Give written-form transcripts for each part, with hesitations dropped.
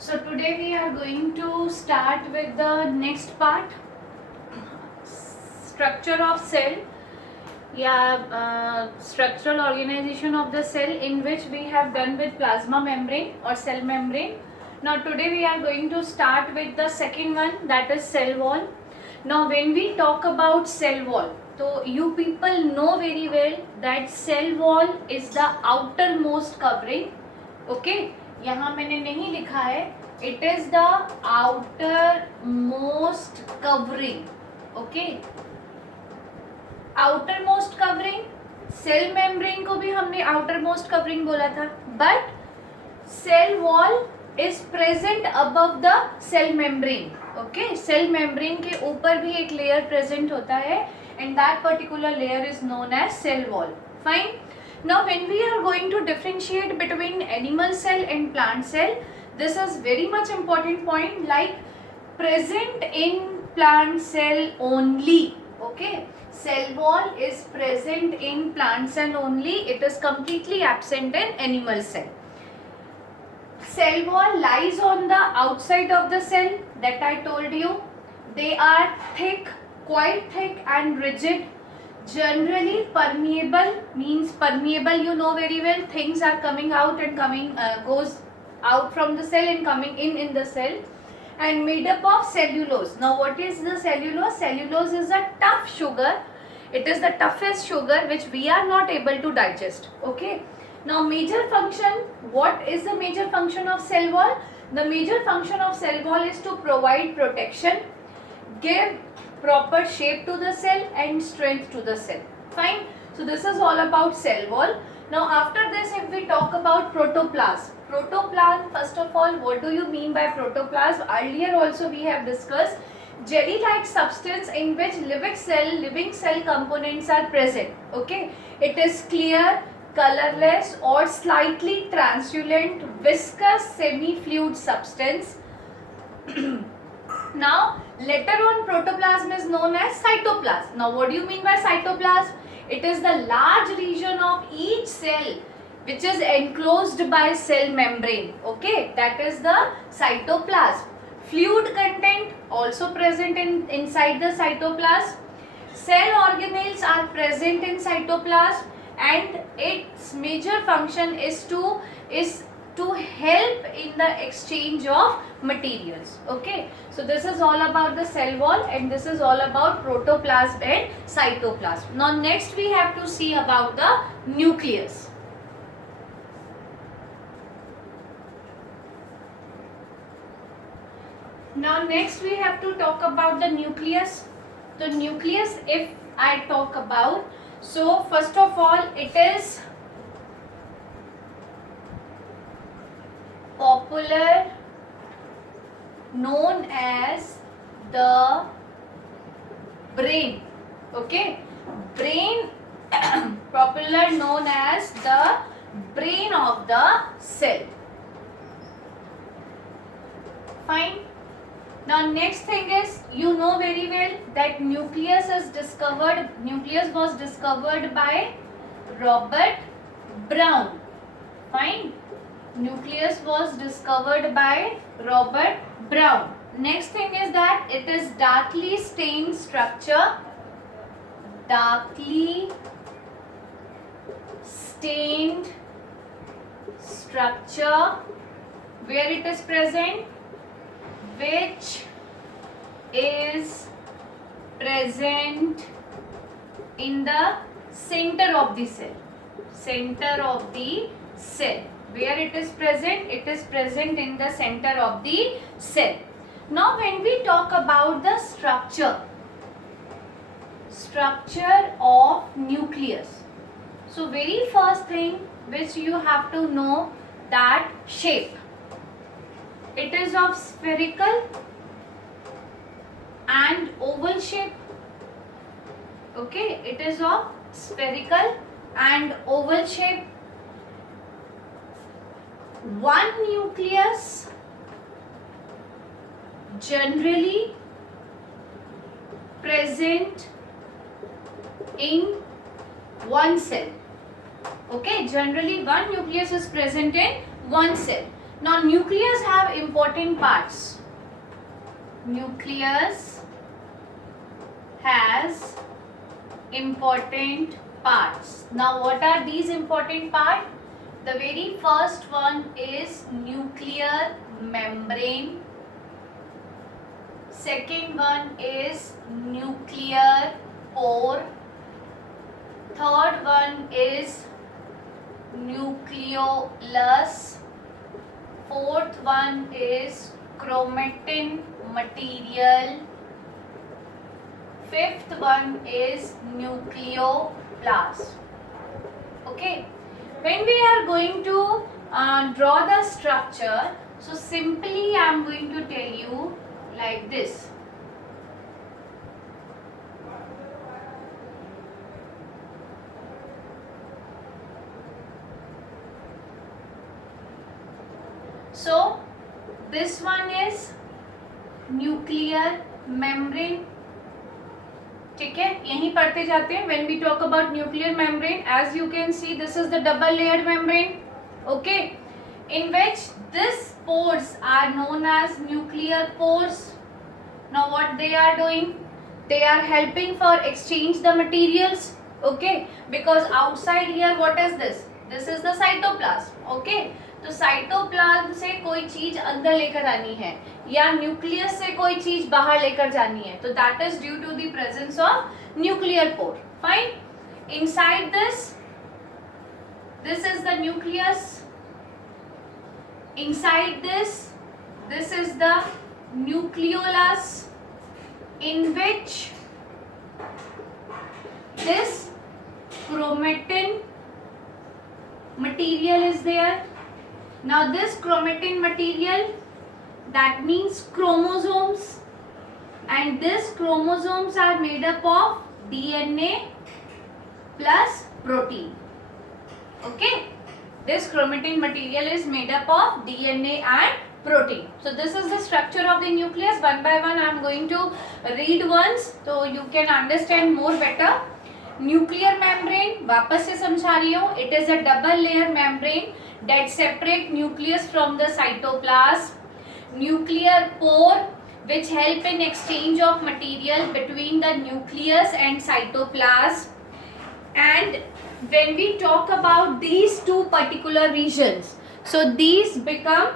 So today we are going to start with the next part, structure of cell. Structural organization of the cell, in which we have done with plasma membrane or cell membrane. Now today we are going to start with the second one, that is cell wall. Now when we talk about cell wall, so you people know very well that cell wall is the outermost covering. Okay, यहाँ मैंने नहीं लिखा है, it is the outermost covering. Okay, outermost covering, cell membrane को भी हमने outermost covering बोला था, but cell wall is present above the cell membrane. Okay, cell membrane के ऊपर भी एक लेयर प्रेजेंट होता है and that particular layer is known as cell wall. Fine. Now when we are going to differentiate between animal cell and plant cell, this is very much important point, like present in plant cell only. Okay, cell wall is present in plant cell only. It is completely absent in animal cell. Cell wall lies on the outside of the cell, that I told you. They are thick, quite thick and rigid. Generally permeable, means permeable you know very well. Things are coming out and goes out from the cell and coming in the cell. And made up of cellulose. Now what is the cellulose? Cellulose is a tough sugar. It is the toughest sugar which we are not able to digest. Okay. Now major function, what is the major function of cell wall? The major function of cell wall is to provide protection, give proper shape to the cell and strength to the cell. Fine. So this is all about cell wall. Now after this, if we talk about protoplasm. Protoplasm, first of all, what do you mean by protoplasm? Earlier also we have discussed jelly-like substance in which living cell components are present. Okay, it is clear, colorless or slightly translucent, viscous, semi-fluid substance. Now later on, protoplasm is known as cytoplasm. Now what do you mean by cytoplasm? It is the large region of each cell which is enclosed by cell membrane. Okay, that is the cytoplasm. Fluid content also present inside the cytoplasm. Cell organelles are present in cytoplasm and its major function is to help in the exchange of materials. Okay, so this is all about the cell wall and this is all about protoplasm and cytoplasm. Now next we have to see about the nucleus. Now next we have to talk about the nucleus. The nucleus, if I talk about, so first of all it is popular known as the brain. Okay, brain popular known as the brain of the cell. Fine. Now next thing is, you know very well that nucleus was discovered by Robert Brown. Fine. Nucleus was discovered by Robert Brown. Next thing is that it is darkly stained structure. Darkly stained structure, where it is present, which is present in the center of the cell. Center of the cell. Where it is present? It is present in the center of the cell. Now when we talk about the structure of nucleus, so very first thing which you have to know, that shape. It is of spherical and oval shape. Okay, it is of spherical and oval shape. One nucleus generally present in one cell. Okay, generally one nucleus is present in one cell. Now nucleus have important parts. Nucleus has important parts. Now what are these important parts? The very first one is nuclear membrane. Second one is nuclear pore. Third one is nucleolus. Fourth one is chromatin material. Fifth one is nucleoplast. Okay, when we are going to draw the structure, so simply I am going to tell you like this. So this one is nuclear membrane. ठीक है, यहीं पढ़ते जाते हैं. When we talk about nuclear membrane, as you can see, this is the double layered membrane, okay, in which these pores are known as nuclear pores. Now what they are doing? They are helping for exchange the materials, okay, because outside here what is this? This is the cytoplasm, okay. तो cytoplasm से कोई चीज अंदर लेकर आनी है या nucleus से कोई चीज बाहर लेकर जानी है, तो that is due to the presence of nuclear pore. Fine. Inside this is the nucleus. Inside this is the nucleolus, in which this chromatin material is there. Now this chromatin material, that means chromosomes, and these chromosomes are made up of DNA plus protein. Okay, this chromatin material is made up of DNA and protein. So this is the structure of the nucleus. One by one I am going to read once so you can understand more better. Nuclear membrane, वापस से समझा रही हूँ, it is a double layer membrane that separate nucleus from the cytoplasm. Nuclear pore, which help in exchange of material between the nucleus and cytoplasm. And when we talk about these two particular regions, so these become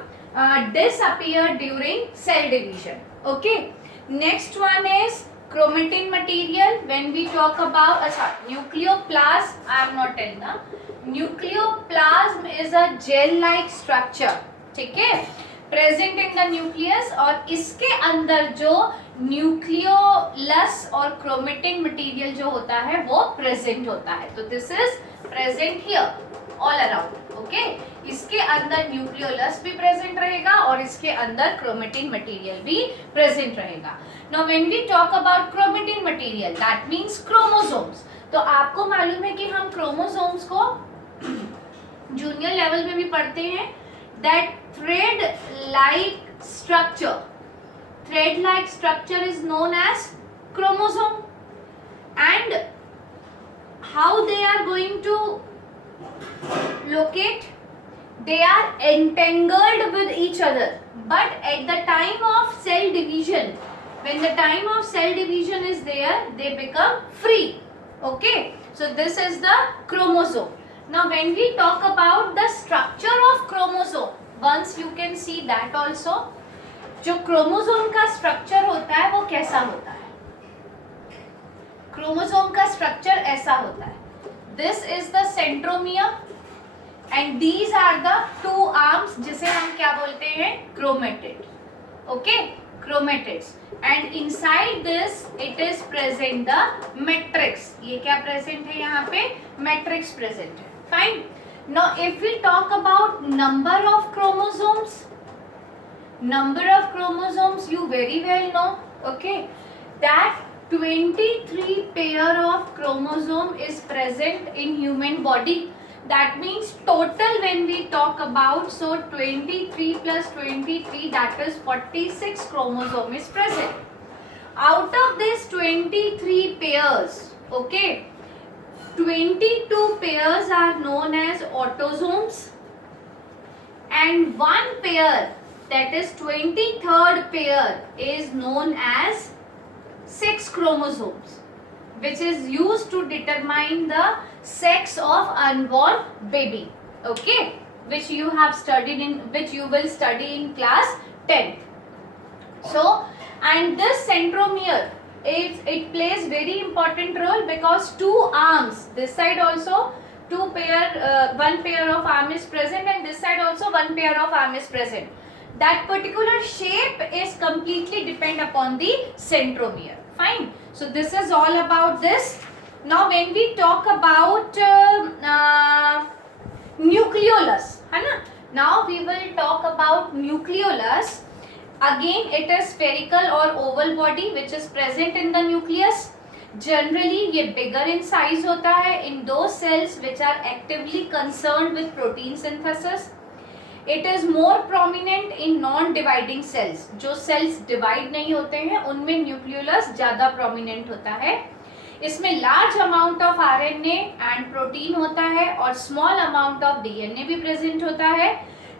disappear during cell division. Okay, next one is chromatin material. When we talk about nucleoplasm, I am not telling ना, nucleoplasm is a gel like structure, ठीक है, present in the nucleus, और इसके अंदर जो nucleolus और chromatin material जो होता है वो प्रेजेंट होता है. तो this is present here all around. Okay, इसके अंदर न्यूक्लियोलस भी प्रेजेंट रहेगा और इसके अंदर क्रोमेटिन मटेरियल भी प्रेजेंट रहेगा. Now when we talk about chromatin material, that means chromosomes. तो आपको मालूम है कि हम क्रोमोसोम्स को जूनियर लेवल में भी पढ़ते हैं. That thread-like structure is known as chromosome, and how they are going to locate? They are entangled with each other, but at the time of cell division, when the time of cell division is there, they become free. Okay, so this is the chromosome. Now when we talk about the structure of chromosome, once you can see that also, जो chromosome का structure होता है वो कैसा होता है? Chromosome का structure ऐसा होता है. This is the centromere and these are the two arms, जिसे हम क्या बोलते हैं? Chromatid. Okay, chromatids. And inside this it is present the matrix. ये क्या प्रेजेंट है यहाँ पे? मैट्रिक्स प्रेजेंट है. Fine. Now if we talk about number of chromosomes, you very well know, okay, that 23 pair of chromosome is present in human body. That means total when we talk about, so 23 plus 23, that is 46 chromosome is present. Out of these 23 pairs, okay, 22 pairs are known as autosomes and one pair, that is 23rd pair, is known as sex chromosomes, which is used to determine the sex of unborn baby. Okay, which you have studied in, which you will study in class 10th. So, and this centromere, it plays very important role because two arms, this side also one pair of arm is present, and this side also one pair of arm is present. That particular shape is completely depend upon the centromere. Fine. So this is all about this. Now when we talk about nucleolus, है ना? Now we will talk about nucleolus. Again, it is spherical or oval body which is present in the nucleus. Generally, ये bigger in size होता है in those cells which are actively concerned with protein synthesis. It is more prominent in non-dividing cells. जो cells divide नहीं होते हैं उनमें nucleolus ज़्यादा prominent होता है. इसमें large amount of RNA and protein होता है और small amount of DNA भी present होता है.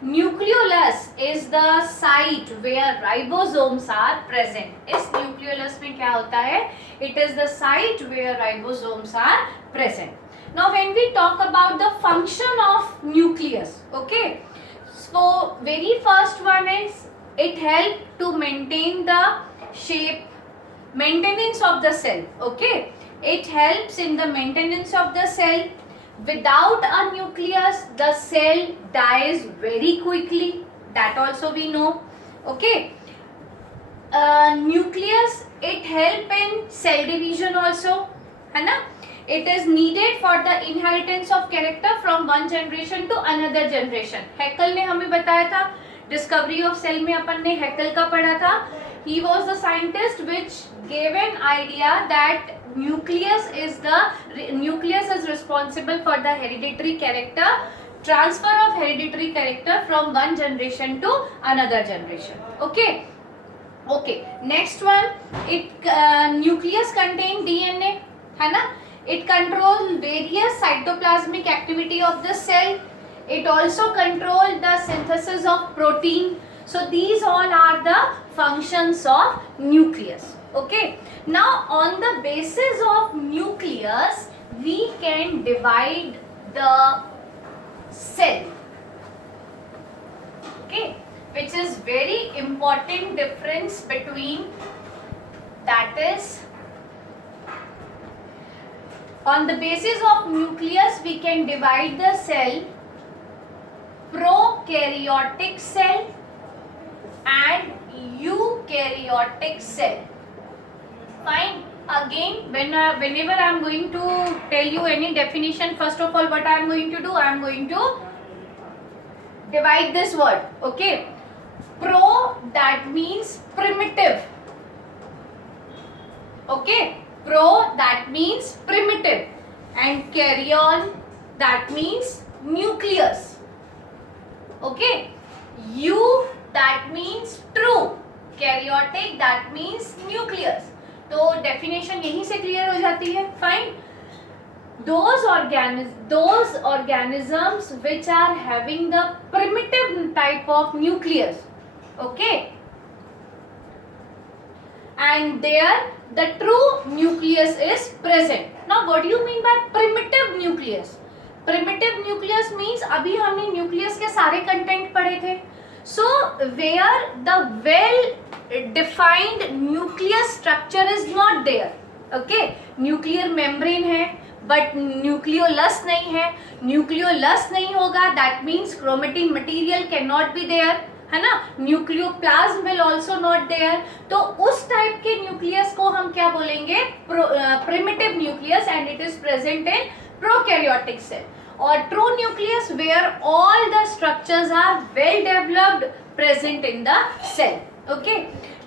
Nucleolus is the site where ribosomes are present. इस nucleolus में क्या होता है? It is the site where ribosomes are present. Now when we talk about the function of nucleus, okay? So very first one is it help to maintain the shape, maintenance of the cell, okay? It helps in the maintenance of the cell. Without a nucleus, the cell dies very quickly. That also we know. Okay. Nucleus, it help in cell division also. है ना? It is needed for the inheritance of character from one generation to another generation. Haeckel ने हमें बताया था. Discovery of cell में अपन ने Haeckel का पढ़ा था. He was the scientist which gave an idea that nucleus is responsible for the hereditary character, transfer of hereditary character from one generation to another generation. Okay. Next one, nucleus contain DNA, है ना? It control various cytoplasmic activity of the cell. It also control the synthesis of protein. So these all are the functions of nucleus. Okay. Now on the basis of nucleus, we can divide the cell. Okay. Which is very important difference between, that is, on the basis of nucleus we can divide the cell prokaryotic cell and eukaryotic cell. Fine. Again, whenever I am going to tell you any definition, first of all what I am going to do, I am going to divide this word. Okay. Pro, that means primitive. Okay. Pro, that means primitive, and karyon, that means nucleus. Okay. U, that means true. Karyotic, that means nucleus. तो definition यहीं से clear हो जाती है. Fine. Those organisms which are having the primitive type of nucleus. Okay. And there the true nucleus is present. Now what do you mean by primitive nucleus? Primitive nucleus means अभी हमने nucleus के सारे content पढ़े थे. So where the well defined nucleus structure is not there. Okay. Nuclear membrane है but nucleolus नहीं है. Nucleolus नहीं होगा, that means chromatin material cannot be there, है ना? Nucleoplasm will also not there. तो उस टाइप के न्यूक्लियस को हम क्या बोलेंगे? Primitive nucleus, and it is present in prokaryotic cell. और true nucleus where all the structures are well developed present in the cell. Okay.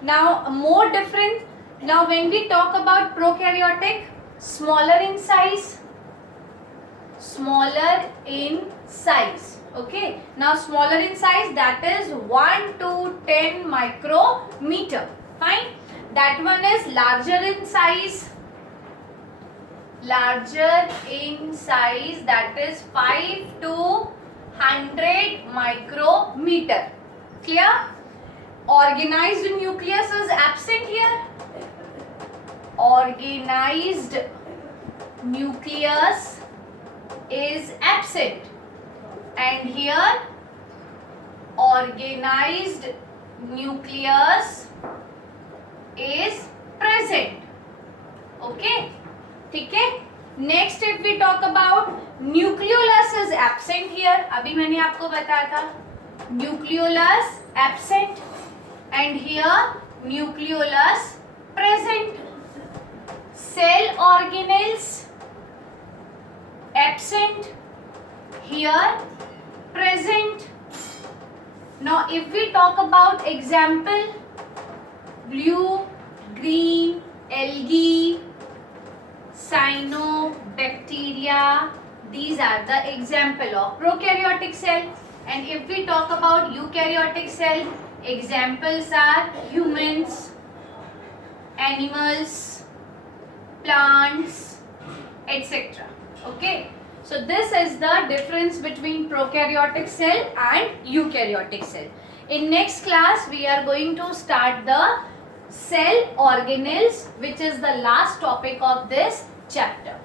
Now more difference. Now when we talk about prokaryotic, smaller in size. Okay. Now smaller in size, that is 1 to 10 micrometer. Fine. That one is larger in size. That is 5 to 100 micrometer. Clear? Organized nucleus is absent here. Organized nucleus is absent, and here organized nucleus is present. Okay, ठीक है. Next, if we talk about nucleolus is absent here. अभी मैंने आपको बताया था nucleolus absent, and here nucleolus present. Cell organelles absent, here present. Now if we talk about example, blue, green, algae, cyanobacteria, these are the example of prokaryotic cell. And if we talk about eukaryotic cell, examples are humans, animals, plants, etc. Okay, so this is the difference between prokaryotic cell and eukaryotic cell. In next class we are going to start the cell organelles, which is the last topic of this chapter.